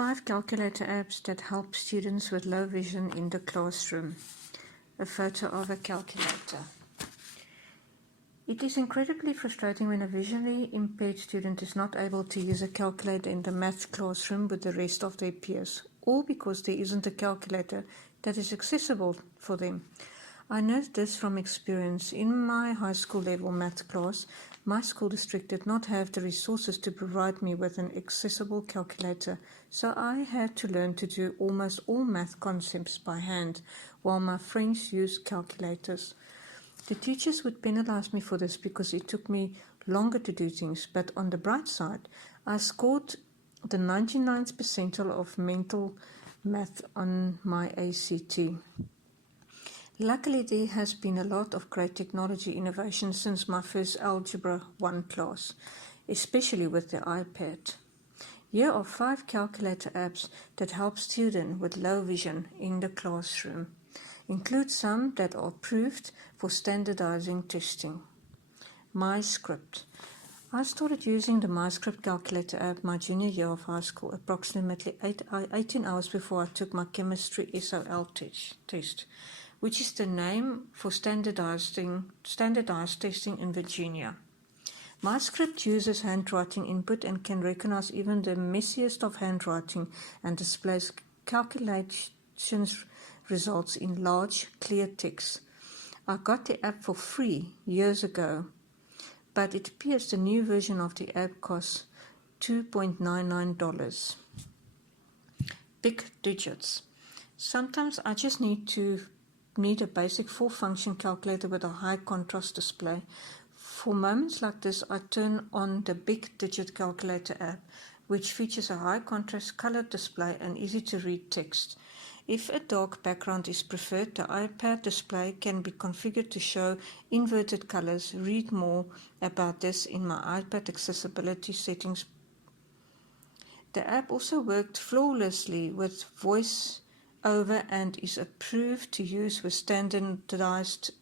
5 calculator apps that help students with low vision in the classroom. A photo of a calculator. It is incredibly frustrating when a visually impaired student is not able to use a calculator in the math classroom with the rest of their peers, all because there isn't a calculator that is accessible for them. I know this from experience. In my high school level math class, my school district did not have the resources to provide me with an accessible calculator, so I had to learn to do almost all math concepts by hand, while my friends used calculators. The teachers would penalize me for this because it took me longer to do things, but on the bright side, I scored the 99th percentile of mental math on my ACT. Luckily, there has been a lot of great technology innovation since my first Algebra 1 class, especially with the iPad. Here are 5 calculator apps that help students with low vision in the classroom. Include some that are approved for standardizing testing. MyScript. I started using the MyScript calculator app my junior year of high school, approximately 18 hours before I took my chemistry SOL test, which is the name for standardized testing in Virginia. MyScript uses handwriting input and can recognize even the messiest of handwriting and displays calculations results in large, clear text. I got the app for free years ago, but it appears the new version of the app costs $2.99. Big digits. Sometimes I just need a basic 4-function calculator with a high contrast display. For moments like this, I turn on the Big Digit Calculator app, which features a high contrast colored display and easy to read text. If a dark background is preferred, the iPad display can be configured to show inverted colors. Read more about this in my iPad accessibility settings. The app also worked flawlessly with voice over and is approved to use with standardized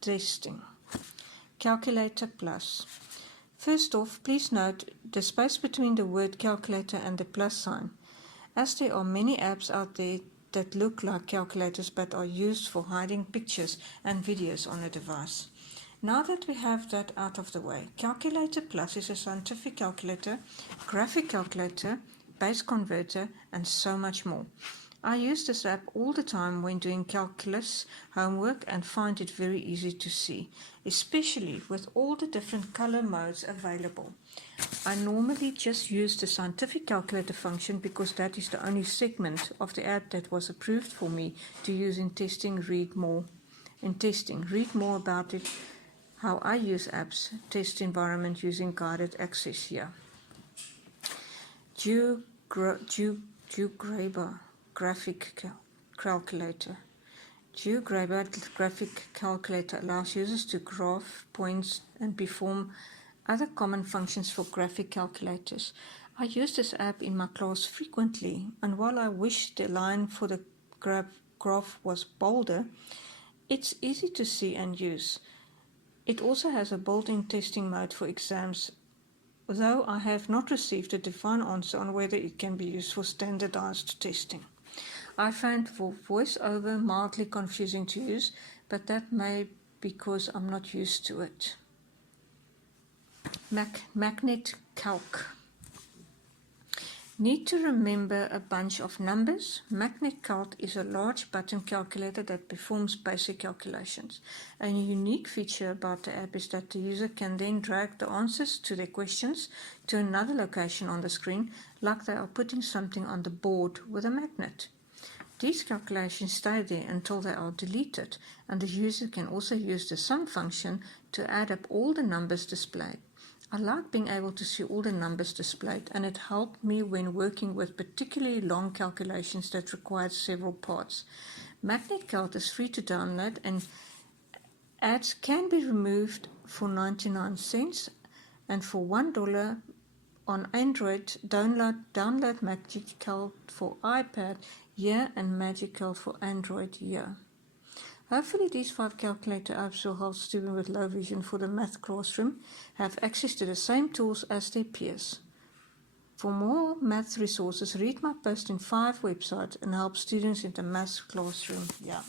testing. Calculator Plus. First off, please note the space between the word calculator and the plus sign, as there are many apps out there that look like calculators but are used for hiding pictures and videos on a device. Now that we have that out of the way, Calculator Plus is a scientific calculator, graphic calculator, base converter, and so much more. I use this app all the time when doing calculus homework and find it very easy to see, especially with all the different color modes available. I normally just use the scientific calculator function because that is the only segment of the app that was approved for me to use in testing. Read more about it, how I use apps, test environment using guided access here. GeoGraber graphic calculator. GeoGraber graphic calculator allows users to graph points and perform other common functions for graphic calculators. I use this app in my class frequently, and while I wish the line for the graph was bolder, it's easy to see and use. It also has a built-in testing mode for exams, though I have not received a defined answer on whether it can be used for standardized testing. I find voiceover mildly confusing to use, but that may be because I'm not used to it. Magnet Calc. Need to remember a bunch of numbers? Magnet Calc is a large button calculator that performs basic calculations. A unique feature about the app is that the user can then drag the answers to their questions to another location on the screen, like they are putting something on the board with a magnet. These calculations stay there until they are deleted, and the user can also use the sum function to add up all the numbers displayed. I like being able to see all the numbers displayed, and it helped me when working with particularly long calculations that required several parts. Magnet Calc is free to download, and ads can be removed for 99 cents, and for $1 on Android, download Magic Calc for iPad here and Magic Calc for Android here. Hopefully these 5 calculator apps will help students with low vision for the math classroom have access to the same tools as their peers. For more maths resources, read my post in 5 websites and help students in the maths classroom. Yeah.